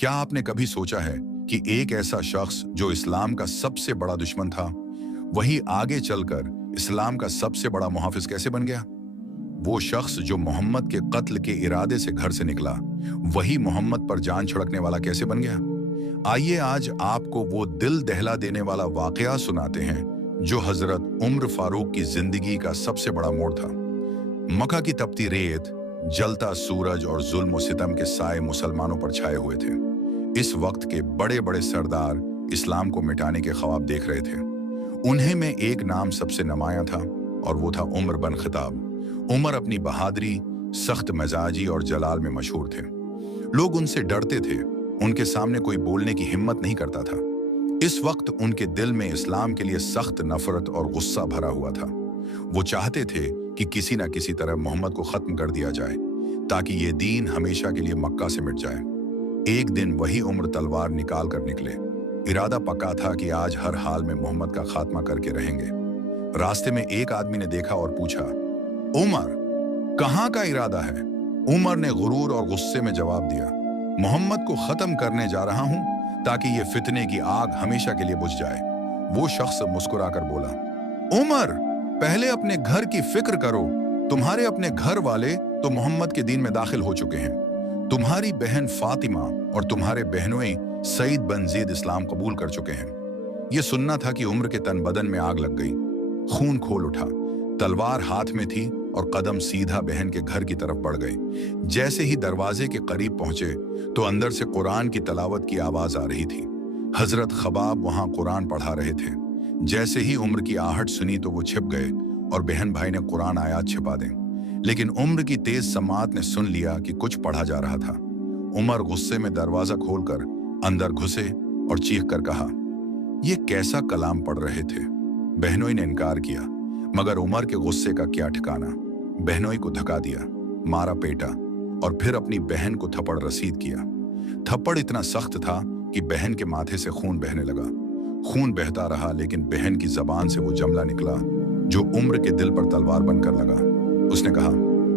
क्या आपने कभी सोचा है कि एक ऐसा शख्स जो इस्लाम का सबसे बड़ा दुश्मन था, वही आगे चलकर इस्लाम का सबसे बड़ा मुहाफिज कैसे बन गया? वो शख्स जो मोहम्मद के कत्ल के इरादे से घर से निकला, वही मोहम्मद पर जान छिड़कने वाला कैसे बन गया? आइए आज आपको वो दिल दहला देने वाला वाकया सुनाते हैं जो हजरत उम्र फारूक की जिंदगी का सबसे बड़ा मोड़ था। मक्का की तपती रेत, जलता सूरज और जुल्म और सितम के साए मुसलमानों पर छाए हुए थे। इस वक्त के बड़े बड़े सरदार इस्लाम को मिटाने के ख्वाब देख रहे थे। उन्हें में एक नाम सबसे नुमायां था और वो था उमर बन खिताब। उमर अपनी बहादुरी, सख्त मिजाजी और जलाल में मशहूर थे। लोग उनसे डरते थे, उनके सामने कोई बोलने की हिम्मत नहीं करता था। इस वक्त उनके दिल में इस्लाम के लिए सख्त नफरत और गुस्सा भरा हुआ था। वो चाहते थे कि किसी न किसी तरह मोहम्मद को खत्म कर दिया जाए ताकि ये दीन हमेशा के लिए मक्का से मिट जाए। एक दिन वही उम्र तलवार निकाल कर निकले। इरादा पक्का था कि आज हर हाल में मोहम्मद का खात्मा करके रहेंगे। रास्ते में एक आदमी ने देखा और पूछा, उमर, कहाँ का इरादा है? उमर ने गुरूर और गुस्से में जवाब दिया, मोहम्मद को खत्म करने जा रहा हूं ताकि ये फितने की आग हमेशा के लिए बुझ जाए। वो शख्स मुस्कुराकर बोला, उमर, पहले अपने घर की फिक्र करो। तुम्हारे अपने घर वाले तो मोहम्मद के दीन में दाखिल हो चुके हैं। तुम्हारी बहन फातिमा और तुम्हारे बहनोई सईद बन ज़ीद इस्लाम कबूल कर चुके हैं। यह सुनना था कि उम्र के तन बदन में आग लग गई। खून खोल उठा, तलवार हाथ में थी और कदम सीधा बहन के घर की तरफ बढ़ गए। जैसे ही दरवाजे के करीब पहुंचे तो अंदर से कुरान की तलावत की आवाज आ रही थी। हजरत खबाब वहां कुरान पढ़ा रहे थे। जैसे ही उम्र की आहट सुनी तो वो छिप गए और बहन भाई ने कुरान आयात छिपा दें। लेकिन उम्र की तेज समात ने सुन लिया कि कुछ पढ़ा जा रहा था। उमर गुस्से में दरवाजा खोलकर अंदर घुसे और चीख कर कहा, ये कैसा कलाम पढ़ रहे थे? बहनोई ने इनकार किया, मगर उमर के गुस्से का क्या ठिकाना। बहनोई को धक्का दिया, मारा पेटा और फिर अपनी बहन को थप्पड़ रसीद किया। थप्पड़ इतना सख्त था कि बहन के माथे से खून बहने लगा। खून बहता रहा लेकिन बहन की जबान से वो जुमला निकला जो उम्र के दिल पर तलवार बनकर लगा। उसने कहा,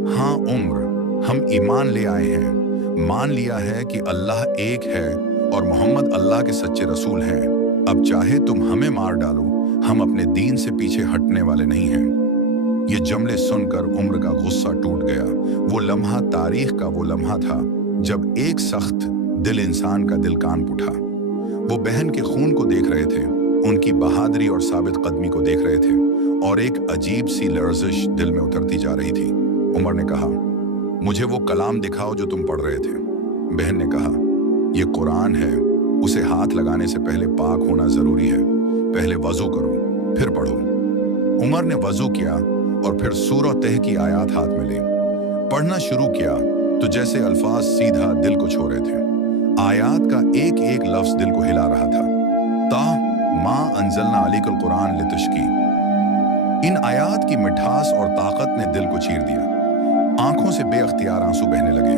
हाँ उम्र, हम ईमान ले आए हैं, मान लिया है कि अल्लाह एक है और मोहम्मद अल्लाह के सच्चे रसूल हैं। अब चाहे तुम हमें मार डालो, हम अपने दीन से पीछे हटने वाले नहीं हैं। ये जुमले सुनकर उम्र का गुस्सा टूट गया। वो लम्हा तारीख का वो लम्हा था जब एक सख्त दिल इंसान का दिल कांप उठा। वो बहन के खून को देख रहे थे, उनकी बहादुरी और साबित कदमी को देख रहे थे और एक अजीब सी लर्जिश दिल में उतरती जा रही थी। उमर ने कहा, मुझे वो कलाम दिखाओ जो तुम पढ़ रहे थे। बहन ने कहा, ये कुरान है, उसे हाथ लगाने से पहले पाक होना जरूरी है। पहले वजू करो फिर पढ़ो। उमर ने वजू किया और फिर सूरह तह की आयात हाथ में ली। पढ़ना शुरू किया तो जैसे अल्फाज सीधा दिल को छू रहे थे। आयात का एक एक लफ्ज दिल को हिला रहा था। ता मा अंजलना अलैकल कुरान लितश्की। इन आयात की मिठास और ताकत ने दिल को चीर दिया। आंखों से बेअख्तियार आंसू बहने लगे।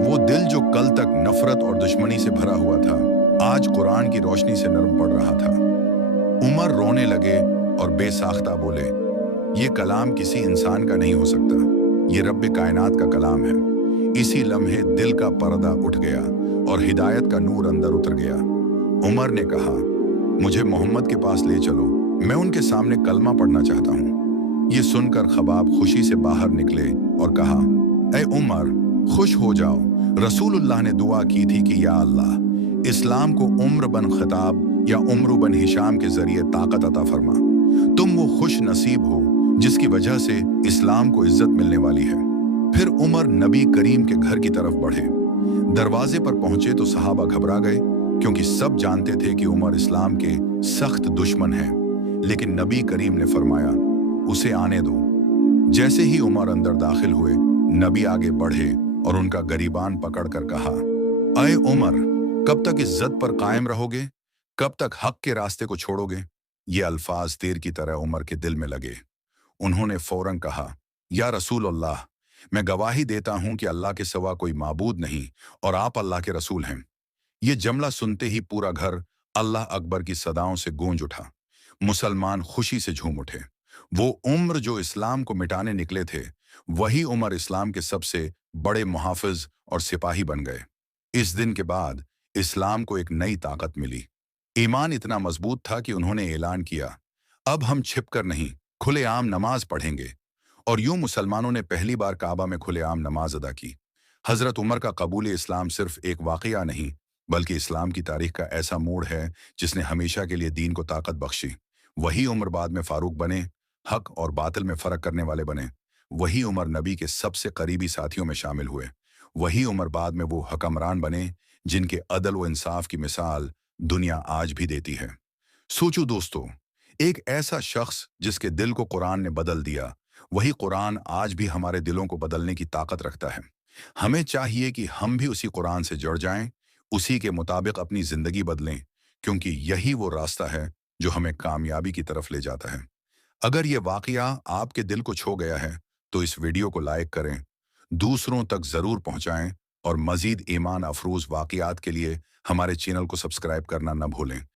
वो दिल जो कल तक नफरत और दुश्मनी से भरा हुआ था, आज कुरान की रोशनी से नरम पड़ रहा था। उमर रोने लगे और बेसाख्ता बोले, ये कलाम किसी इंसान का नहीं हो सकता, ये रब्बे कायनात का कलाम है। इसी लम्हे दिल का पर्दा उठ गया और हिदायत का नूर अंदर उतर गया। उमर ने कहा, मुझे मोहम्मद के पास ले चलो, मैं उनके सामने कलमा पढ़ना चाहता हूँ। ये सुनकर खबाब खुशी से बाहर निकले और कहा, ऐ उमर, खुश हो जाओ, रसूलुल्लाह ने दुआ की थी कि या अल्लाह, इस्लाम को उम्र बन खिताब या उम्र बन हिशाम के जरिए ताकत अता फरमा। तुम वो खुश नसीब हो जिसकी वजह से इस्लाम को इज्जत मिलने वाली है। फिर उमर नबी करीम के घर की तरफ बढ़े। दरवाजे पर पहुंचे तो सहाबा घबरा गए क्योंकि सब जानते थे कि उमर इस्लाम के सख्त दुश्मन हैं। लेकिन नबी करीम ने फरमाया, उसे आने दो। जैसे ही उमर अंदर दाखिल हुए, नबी आगे बढ़े और उनका गरीबान पकड़कर कहा, अय उमर, कब तक इज्जत पर कायम रहोगे? कब तक हक के रास्ते को छोड़ोगे? ये अल्फाज तीर की तरह उमर के दिल में लगे। उन्होंने फौरन कहा, या रसूल अल्लाह, मैं गवाही देता हूं कि अल्लाह के सिवा कोई माबूद नहीं और आप अल्लाह के रसूल हैं। ये जुमला सुनते ही पूरा घर अल्लाह अकबर की सदाओं से गूंज उठा। मुसलमान खुशी से झूम उठे। वो उम्र जो इस्लाम को मिटाने निकले थे, वही उमर इस्लाम के सबसे बड़े मुहाफिज और सिपाही बन गए। इस दिन के बाद इस्लाम को एक नई ताकत मिली। ईमान इतना मजबूत था कि उन्होंने ऐलान किया, अब हम छिपकर नहीं, खुलेआम नमाज पढ़ेंगे। और यूं मुसलमानों ने पहली बार काबा में खुलेआम नमाज अदा की। हजरत उमर का कबूल इस्लाम सिर्फ एक वाकया नहीं, बल्कि इस्लाम की तारीख का ऐसा मोड़ है जिसने हमेशा के लिए दीन को ताकत बख्शी। वही उमर बाद में फारूक बने, हक और बातिल में फर्क करने वाले बने। वही उमर नबी के सबसे करीबी साथियों में शामिल हुए। वही उमर बाद में वो हकमरान बने जिनके अदल व इंसाफ की मिसाल दुनिया आज भी देती है। सोचो दोस्तों, एक ऐसा शख्स जिसके दिल को कुरान ने बदल दिया, वही कुरान आज भी हमारे दिलों को बदलने की ताकत रखता है। हमें चाहिए कि हम भी उसी कुरान से जुड़ जाएं, उसी के मुताबिक अपनी जिंदगी बदलें, क्योंकि यही वो रास्ता है जो हमें कामयाबी की तरफ ले जाता है। अगर ये वाकया आपके दिल को छू गया है, तो इस वीडियो को लाइक करें, दूसरों तक जरूर पहुंचाएं और मजीद ईमान अफरोज वाकयात के लिए हमारे चैनल को सब्सक्राइब करना न भूलें।